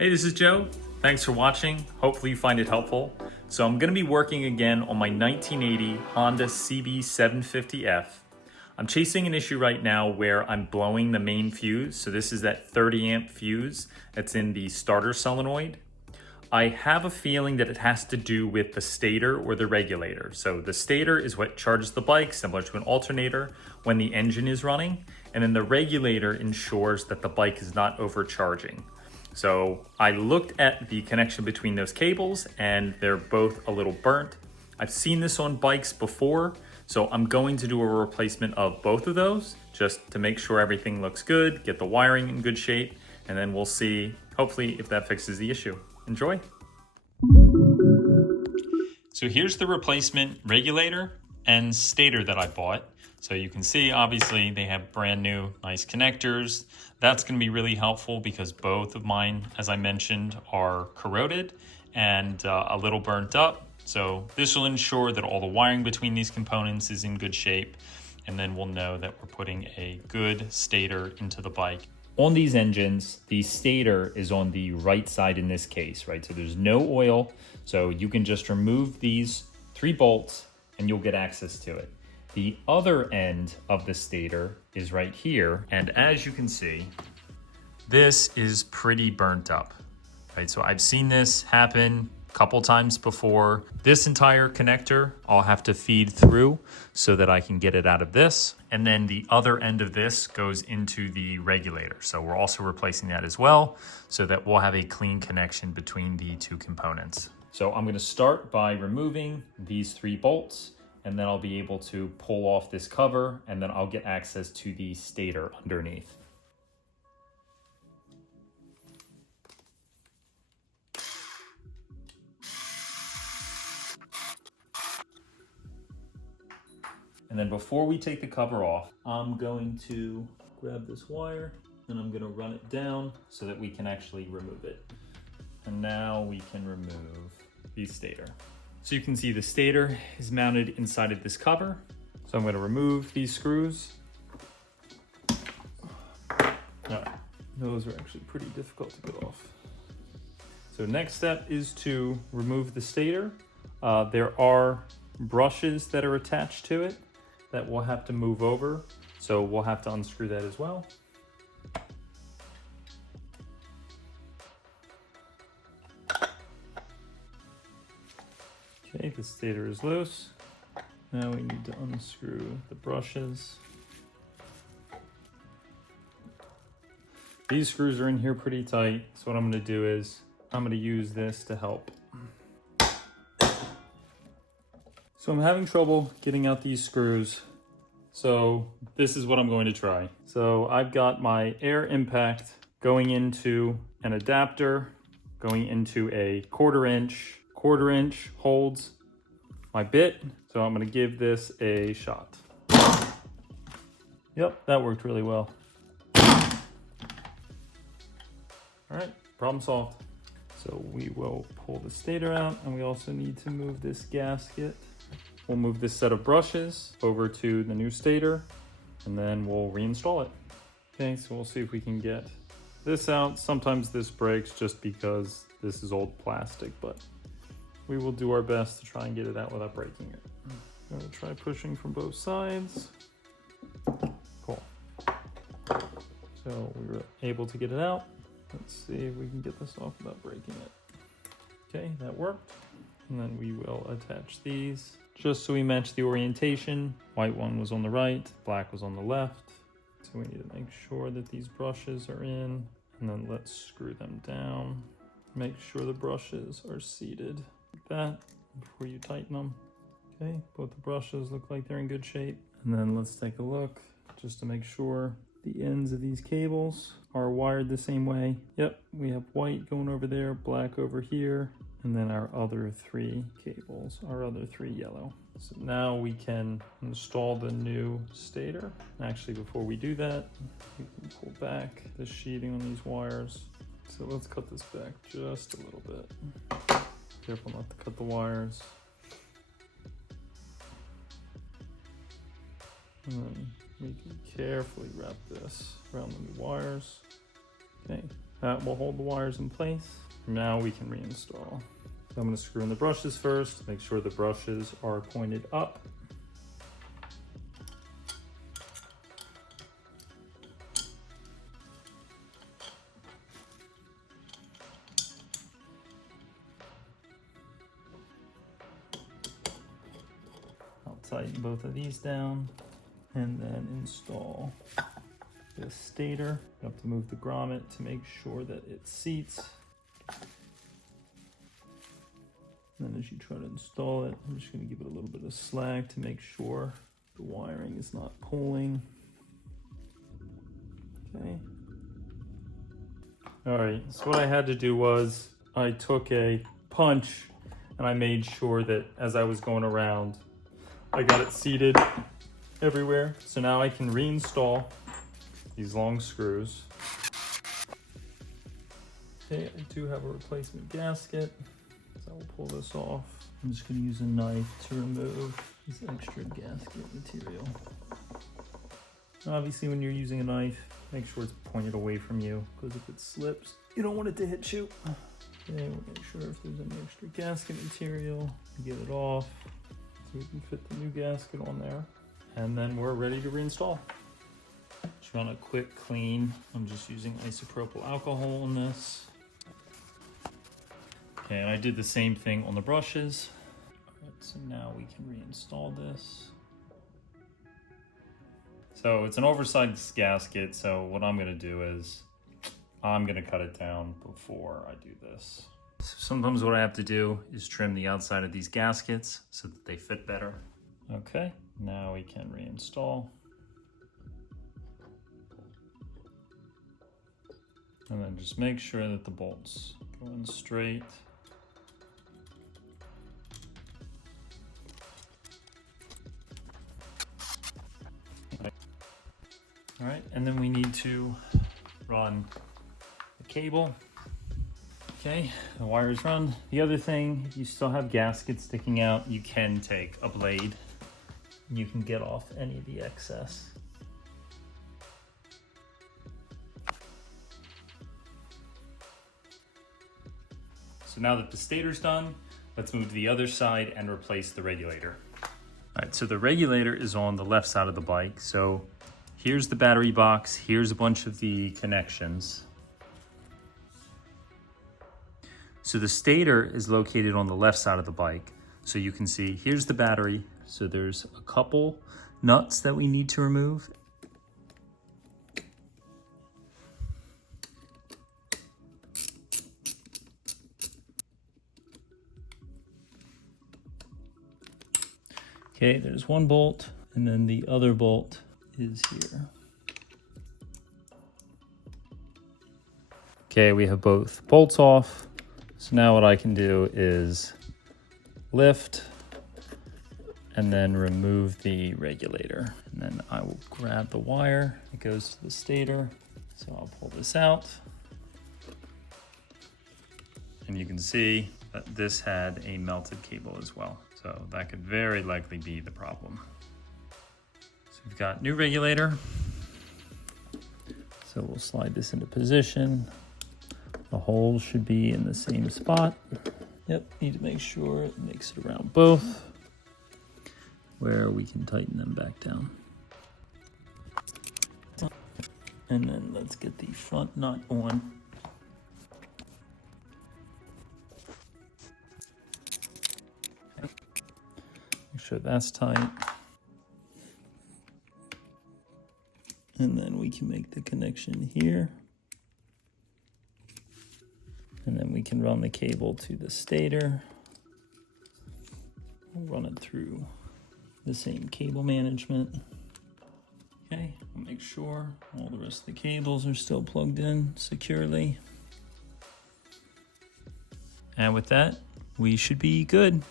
Hey, this is Joe. Thanks for watching. Hopefully you find it helpful. So I'm going to be working again on my 1980 Honda CB750F. I'm chasing an issue right now where I'm blowing the main fuse. So this is that 30 amp fuse that's in the starter solenoid. I have a feeling that it has to do with the stator or the regulator. So the stator is what charges the bike, similar to an alternator, when the engine is running. And then the regulator ensures that the bike is not overcharging. So I looked at the connection between those cables and they're both a little burnt. I've seen this on bikes before, so I'm going to do a replacement of both of those just to make sure everything looks good, get the wiring in good shape, and then we'll see, hopefully, if that fixes the issue. Enjoy. So here's the replacement regulator and stator that I bought. So you can see, obviously, they have brand new, nice connectors. That's going to be really helpful because both of mine, as I mentioned, are corroded and a little burnt up. So this will ensure that all the wiring between these components is in good shape. And then we'll know that we're putting a good stator into the bike. On these engines, the stator is on the right side in this case, right? So there's no oil. So you can just remove these 3 bolts and you'll get access to it. The other end of the stator is right here. And as you can see, this is pretty burnt up, right? So I've seen this happen a couple times before. This entire connector, I'll have to feed through so that I can get it out of this. And then the other end of this goes into the regulator. So we're also replacing that as well so that we'll have a clean connection between the 2 components. So I'm gonna start by removing these 3 bolts, and then I'll be able to pull off this cover, and then I'll get access to the stator underneath. And then before we take the cover off, I'm going to grab this wire and I'm gonna run it down so that we can actually remove it. And now we can remove the stator. So you can see the stator is mounted inside of this cover. So I'm going to remove these screws. Those are actually pretty difficult to get off. So next step is to remove the stator. There are brushes that are attached to it that we'll have to move over. So we'll have to unscrew that as well. Okay, the stator is loose. Now we need to unscrew the brushes. These screws are in here pretty tight, so what I'm going to do is I'm going to use this to help. So I'm having trouble getting out these screws, so this is what I'm going to try. So I've got my air impact going into an adapter, going into a quarter inch holds my bit, so I'm going to give this a shot. Yep, that worked really well. All right, problem solved. So we will pull the stator out, and we also need to move this gasket. We'll move this set of brushes over to the new stator, and then we'll reinstall it. Okay, so we'll see if we can get this out. Sometimes this breaks just because this is old plastic, but we will do our best to try and get it out without breaking it. I'm gonna try pushing from both sides. Cool. So we were able to get it out. Let's see if we can get this off without breaking it. Okay, that worked. And then we will attach these just so we match the orientation. White one was on the right, black was on the left. So we need to make sure that these brushes are in, and then let's screw them down. Make sure the brushes are seated like that before you tighten them. Okay, both the brushes look like they're in good shape. And then let's take a look just to make sure the ends of these cables are wired the same way. Yep, we have white going over there, black over here, and then our other 3 cables, our other 3 yellow. So now we can install the new stator. Actually, before we do that, we can pull back the sheeting on these wires. So let's cut this back just a little bit. Careful not to cut the wires. And then we can carefully wrap this around the new wires. Okay, That will hold the wires in place. Now we can reinstall. So I'm going to screw in the brushes first, make sure the brushes are pointed up. I'll tighten both of these down and then install the stator. You have to move the grommet to make sure that it seats. And then as you try to install it, I'm just going to give it a little bit of slag to make sure the wiring is not pulling. Okay. All right, so what I had to do was I took a punch and I made sure that as I was going around, I got it seated everywhere. So now I can reinstall these long screws. Okay, I do have a replacement gasket. So I'll pull this off. I'm just going to use a knife to remove this extra gasket material. Obviously, when you're using a knife, make sure it's pointed away from you, because if it slips, you don't want it to hit you. Okay, we'll make sure if there's any extra gasket material, get it off so we can fit the new gasket on there. And then we're ready to reinstall. Just run a quick clean. I'm just using isopropyl alcohol on this. Okay, and I did the same thing on the brushes. All right, so now we can reinstall this. So it's an oversized gasket, so what I'm gonna do is I'm gonna cut it down before I do this. So sometimes what I have to do is trim the outside of these gaskets so that they fit better. Okay, now we can reinstall. And then just make sure that the bolts go in straight. All right, and then we need to run the cable. Okay, the wire's run. The other thing, if you still have gaskets sticking out, you can take a blade. You can get off any of the excess. So now that the stator's done, let's move to the other side and replace the regulator. All right, so the regulator is on the left side of the bike. So here's the battery box. Here's a bunch of the connections. So the stator is located on the left side of the bike. So you can see here's the battery. So there's a couple nuts that we need to remove. Okay, there's one bolt, and then the other bolt is here. Okay, we have both bolts off. So now what I can do is lift and then remove the regulator. And then I will grab the wire that goes to the stator. So I'll pull this out. And you can see that this had a melted cable as well. So that could very likely be the problem. So we've got new regulator. So we'll slide this into position. The holes should be in the same spot. Yep, need to make sure it makes it around both, where we can tighten them back down. And then let's get the front nut on. Make sure that's tight. And then we can make the connection here. And then we can run the cable to the stator. We'll run it through the same cable management. Okay, we'll make sure all the rest of the cables are still plugged in securely. And with that, we should be good.